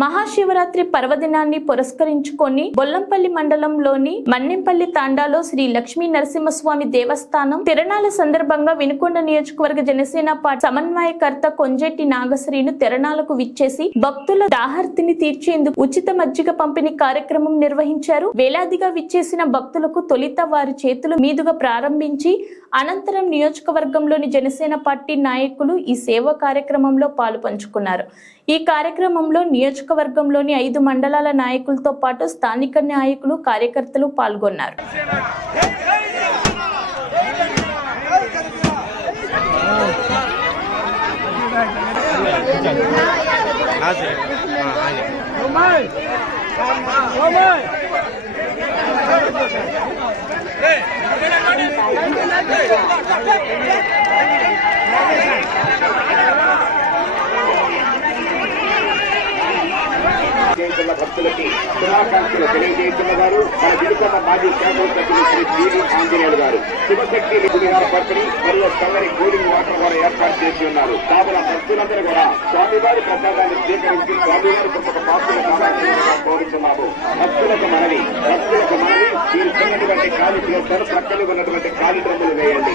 మహాశివరాత్రి పర్వదినాన్ని పురస్కరించుకొని బొల్లంపల్లి మండలంలోని మన్నెంపల్లి తాండాలో శ్రీ లక్ష్మీ నరసింహస్వామి దేవస్థానం తిరణాల సందర్భంగా వినుకొండ నియోజకవర్గ జనసేన పార్టీ సమన్వయకర్త కొంజెట్టి నాగశ్రీను తిరణాలకు విచ్చేసి భక్తుల దాహర్తిని తీర్చేందుకు ఉచిత మజ్జిగ పంపిణీ కార్యక్రమం నిర్వహించారు. వేలాదిగా విచ్చేసిన భక్తులకు తొలిత వారి చేతుల మీదుగా ప్రారంభించి అనంతరం నియోజకవర్గంలోని జనసేన పార్టీ నాయకులు ఈ సేవా కార్యక్రమంలో పాలు పంచుకున్నారు. ఈ కార్యక్రమంలో నియోజకవర్గంలోని ఐదు మండలాల నాయకులతో పాటు స్థానిక నాయకులు కార్యకర్తలు పాల్గొన్నారు हाँ శుభాకాంక్షలు తెలియజేస్తున్న వారు మన వినుకొండ మాజీ శాసన సభ్యులు శ్రీ జీవి ఆంజనేయులు గారు. శివశక్తి నిపుణుల పంపిణీ మరియు సంగరి కూలింగ్ వాటర్ కూడా ఏర్పాటు చేసి ఉన్నారు. కావున భక్తులందరూ కూడా స్వామివారి ప్రసాదాన్ని స్వీకరించి స్వామివారి గొప్ప పాత్రలు కావాల్సిందిగా కోరుతున్నాము. భక్తులకు మనవి భక్తులకు మనవి. మీరు చిన్నటువంటి ఖాళీ చేస్తారు. పక్కన ఉన్నటువంటి ఖాళీ డ్రమ్ములు వేయండి.